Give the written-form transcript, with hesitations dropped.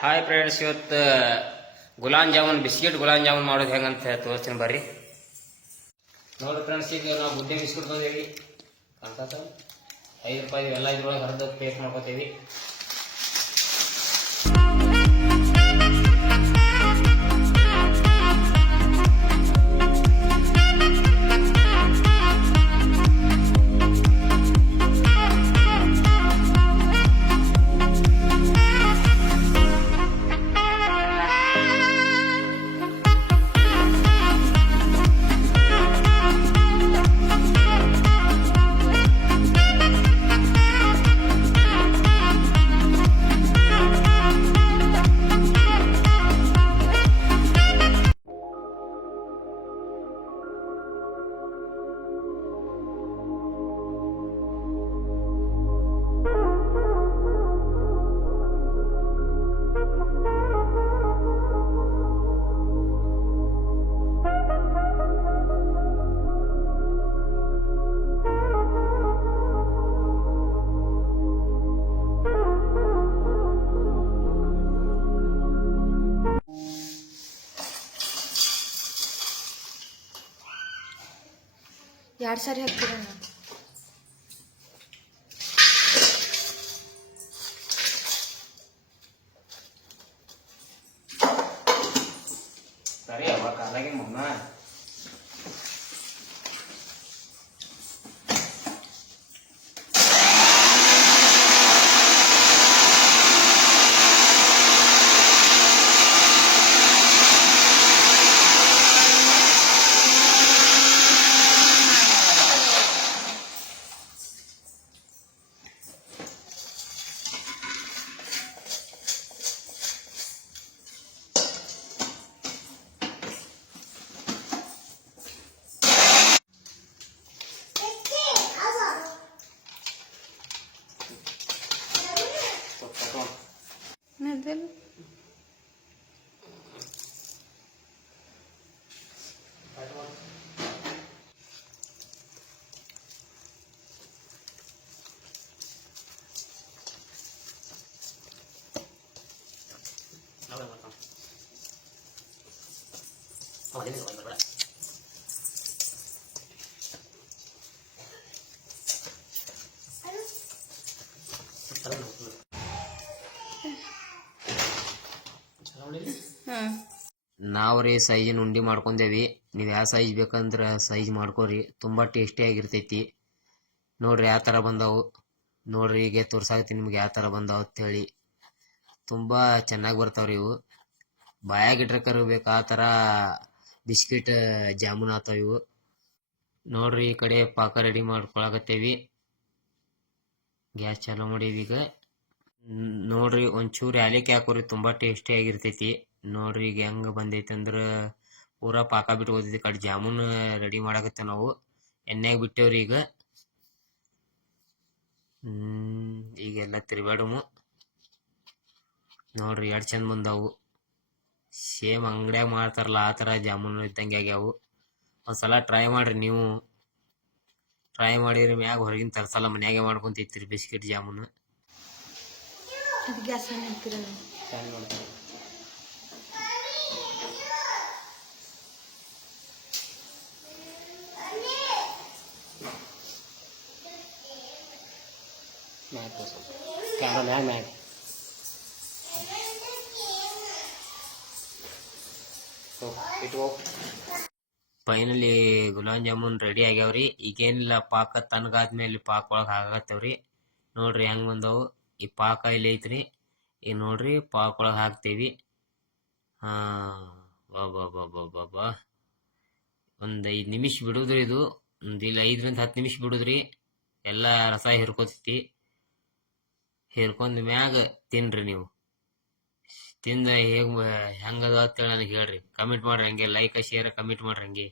Hi friends, ಇವತ್ತು gulab jamun biscuit gulab jamun ಮಾಡೋದು ಹೆಂಗಂತ ತೋರಿಸ್ತೀನಿ ಬರ್ರಿ. ನೋಡಿ ಫ್ರೆಂಡ್ಸ್, ಈಗ ನಾವು ಗುಡ್ಡೆ ಬಿಸ್ಕಿಟ್ ಬಂದೇವಿ ಅಂತ 5 ರೂಪಾಯಿ ಎಲ್ಲ ಇದ್ರೊಳಗೆ ಹರಿದು ಪೇಸ್ಟ್ ಮಾಡ್ಕೋತೀವಿ. ಎರಡು ಸಾರಿ ಹಾಕ್ತೀರ ಸರಿ ಅವಾಗ ಕಾಲಾಗಿ ಮುನ್ನ ನಾವು ರೀ ಸೈಜಿನ ಉಂಡೆ ಮಾಡ್ಕೊಂಡೇವಿ. ನೀವು ಯಾವ ಸೈಜ್ ಬೇಕಂದ್ರೆ ಸೈಜ್ ಮಾಡ್ಕೋರಿ, ತುಂಬ ಟೇಸ್ಟಿಯಾಗಿರ್ತೈತಿ. ನೋಡ್ರಿ ಯಾವ ಥರ ಬಂದವು ನೋಡ್ರಿ. ಈಗ ತೋರ್ಸಾಕತ್ತೀನಿ ನಿಮ್ಗೆ ಯಾವ ಥರ ಬಂದಾವ ಅಂತೇಳಿ. ತುಂಬ ಚೆನ್ನಾಗಿ ಬರ್ತಾವ್ರಿ ಇವು. ಬಾಯಾಗಿಟ್ರಕರು ಬೇಕು ಆ ಥರ ಬಿಸ್ಕಿಟ್ ಜಾಮೂನ್ ಆತಾವ ಇವು. ನೋಡ್ರಿ ಈ ಕಡೆ ಪಾಕ ರೆಡಿ ಮಾಡ್ಕೊಳಕತ್ತೇವಿ. ಗ್ಯಾಸ್ ಚಾಲೂ ಮಾಡೀವಿ. ಈಗ ನೋಡ್ರಿ ಒಂಚೂರು ಏಲಕ್ಕಿ ಹಾಕೋರಿ, ತುಂಬ ಟೇಸ್ಟಿಯಾಗಿರ್ತೈತಿ. ನೋಡ್ರಿ ಈಗ ಹೆಂಗೆ ಬಂದೈತೆ ಅಂದ್ರೆ ಪೂರಾ ಪಾಕ ಬಿಟ್ಟು ಹೋದೈತಿ. ಕಡೆ ಜಾಮೂನ್ ರೆಡಿ ಮಾಡಾಕತ್ತೆ ನಾವು ಎಣ್ಣೆಗೆ ಬಿಟ್ಟೇವ್ರಿ. ಈಗೆಲ್ಲ ತಿರ್ಬೇಡಮು. ನೋಡ್ರಿ ಎರಡು ಚಂದ ಬಂದಾವು. ಸೇಮ್ ಅಂಗಡ್ಯಾಗ ಮಾಡ್ತಾರಲ್ಲ ಆ ಥರ ಜಾಮೂನು ಇದ್ದಂಗೆ ಆಗ್ಯಾವು. ಒಂದ್ಸಲ ಟ್ರೈ ಮಾಡ್ರಿ. ನೀವು ಟ್ರೈ ಮಾಡಿರಿ ಮ್ಯಾಗ ಹೊರಗಿನ ತರ್ಸಲ್ಲ, ಮನ್ಯಾಗೆ ಮಾಡ್ಕೊಂತಿರ್ತೀರಿ ಬಿಸ್ಕಿಟ್ ಜಾಮೂನು. ಗ್ಯಾಸ್ ಹಾಕ್ತೀರ ಕ್ಯಾಮ್ರಾ ಮ್ಯಾಗ ಫೈನಲಿ ಗುಲಾಬ್ ಜಾಮೂನ್ ರೆಡಿ ಆಗ್ಯಾವ್ರಿ. ಈಗೇನಿಲ್ಲ, ಪಾಕ ತಣ್ಣಗಾದ್ಮೇಲೆ ಪಾಕ ಒಳಗೆ ಹಾಕತ್ತೇವ್ರಿ. ನೋಡ್ರಿ ಹೆಂಗೆ ಬಂದವು. ಈ ಪಾಕ ಇಲ್ಲಿ ಐತ್ರಿ. ಈಗ ನೋಡ್ರಿ ಪಾಕ ಒಳಗೆ ಹಾಕ್ತೇವಿ. ಬಾ ಒಂದು 5 ನಿಮಿಷ ಬಿಡುದ್ರಿ. ಇದು ಇಲ್ಲಿ 5 ರಿಂದ 10 ನಿಮಿಷ ಬಿಡುದ್ರಿ. ಎಲ್ಲ ರಸ ಹಿರ್ಕೋತೈತಿ. ಹಿರ್ಕೊಂಡ ಮ್ಯಾಗ ತಿನ್ರಿ. ನೀವು ತಿಂದ ಹೆಂಗದ ಅಂತೇಳಿ ನನಗೆ ಹೇಳ್ರಿ. ಕಮೆಂಟ್ ಮಾಡ್ರಿ. ಹಂಗೆ ಲೈಕ್ ಶೇರ್ ಕಮೆಂಟ್ ಮಾಡ್ರಿ. ಹಂಗೆ